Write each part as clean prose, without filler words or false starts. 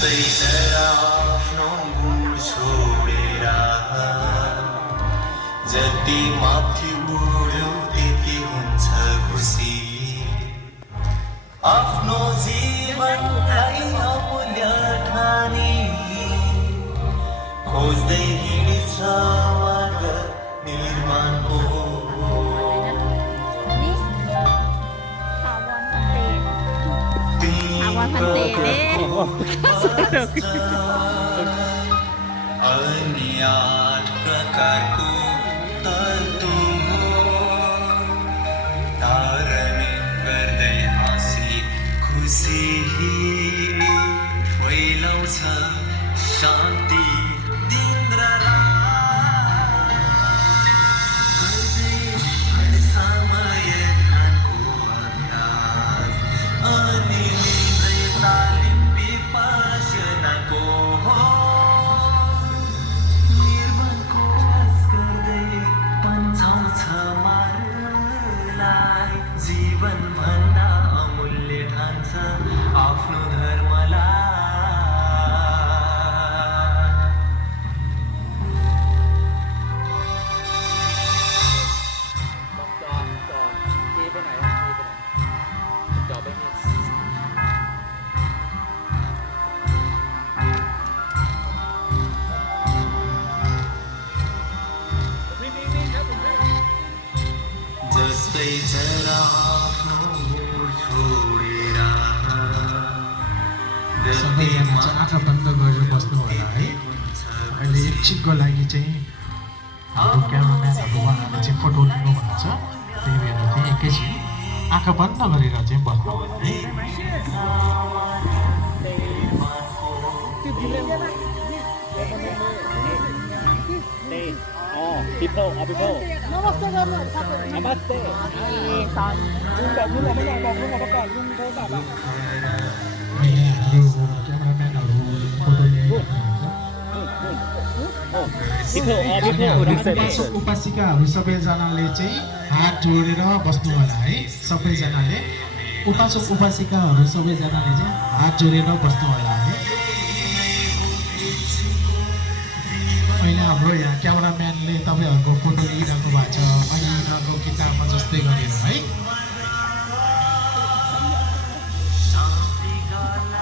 जस्तै चरा आफ्नो गुड छोडेर जति माथि उड्यो त्यति हुन्छ खुसी आफ्नो जीवनलाई अमूल्य ठानी खोज्दै हिँड्छ मार्ग निर्माणको अन्याय प्रकारको तत्त्व धारण गर्दै हाँसी खुसी फैलाउँछ शान्ति दिन र रात गर्दै हर समय ध्यानको अभ्यास अनि लिँदै तालिम विपसनाको निर्माणको आश गर्दै पन्छाउँछ मार्गलाई जीवनभन्दा अमूल्य ठान्छ आफ्नो धर्मलाई जस्तै चरा आफ्नो गुड छोडेर सबैजना चाहिँ आँखा बन्द गरेर बस्नु होला है। अहिले एकछिनको लागि चाहिँ हाम्रो क्यामेराम्यानहरू उहाँहरूले चाहिँ फोटो लिनु भएको छ, त्यही भएर चाहिँ एकैछिन आँखा बन्द गरेर चाहिँ बस्नु होला है। people namaste गर्नुहरु सबैले नमस्ते जुन भन्नु अबบอกลุงก่อนลุงโทรศัพท์ क्यामेराम्यानहरू फोटो लिनु उपासक उपासिकाहरू सबैजनाले चाहिँ हात जोडेर बस्नु होला है। सबैजनाले उपासक उपासिकाहरू सबैजनाले चाहिँ हात जोडेर बस्नु होला है। अहिले हाम्रो यहाँ क्यामेराम्यानले तपाईँहरूको फोटो लिइरहेको भएको छ अनि उनीहरूको किताबमा जस्तै गरेर है।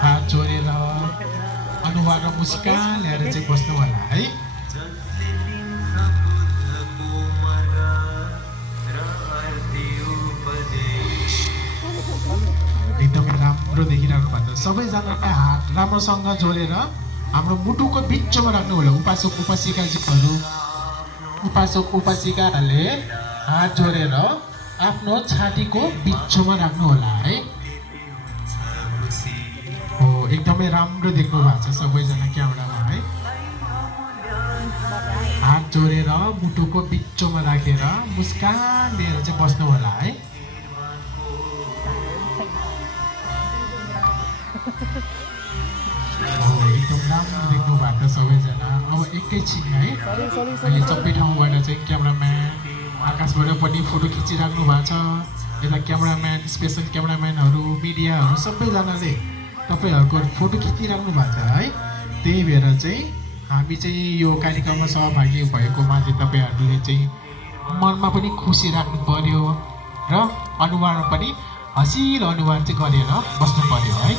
हात जोडेर अनुहारमा मुस्कान ल्याएर चाहिँ बस्नु होला है। एकदमै राम्रो देखिरहेको भएको छ। सबैजनाले हात राम्रोसँग जोडेर हाम्रो मुटुको बिचमा राख्नु होला। उपासक उपासिकाजीहरू उपासक उपासिकाहरूले हात जोडेर आफ्नो छातीको बिचमा राख्नु होला है। हो एकदमै राम्रो देख्नु भएको छ सबैजना क्यामेरामा है। हात जोडेर मुटुको बिचमा राखेर मुस्कान दिएर चाहिँ बस्नु होला है। एकदम राम्रो देख्नु भएको छ सबैजना। अब एकैछिन है अहिले सबै ठाउँबाट चाहिँ क्यामेराम्यान आकाशबाट पनि फोटो खिचिराख्नु भएको छ। यता क्यामेराम्यान स्पेसल क्यामेराम्यानहरू मिडियाहरू सबैजनाले तपाईँहरूको फोटो खिचिराख्नु भएको छ है। त्यही भएर चाहिँ हामी चाहिँ यो कार्यक्रममा सहभागी भएकोमा चाहिँ तपाईँहरूले चाहिँ मनमा पनि खुसी राख्नु पर्यो र अनुहारमा पनि हँसिलो अनुहार चाहिँ गरेर बस्नु पर्यो है।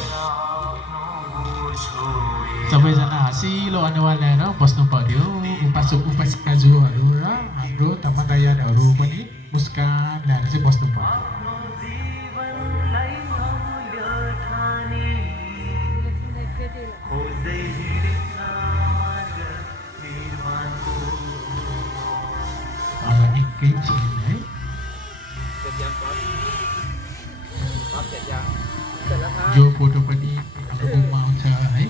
सबैजना हँसिलो अनुहार ल्याएर बस्नु पर्यो। उपासक उपासिकाजुहरू र हाम्रो धर्मदायहरू पनि मुस्कान ल्याएर चाहिँ बस्नु पर्यो। अब एकैछिन है यो फोटो पनि हाम्रो बुकमा आउँछ है।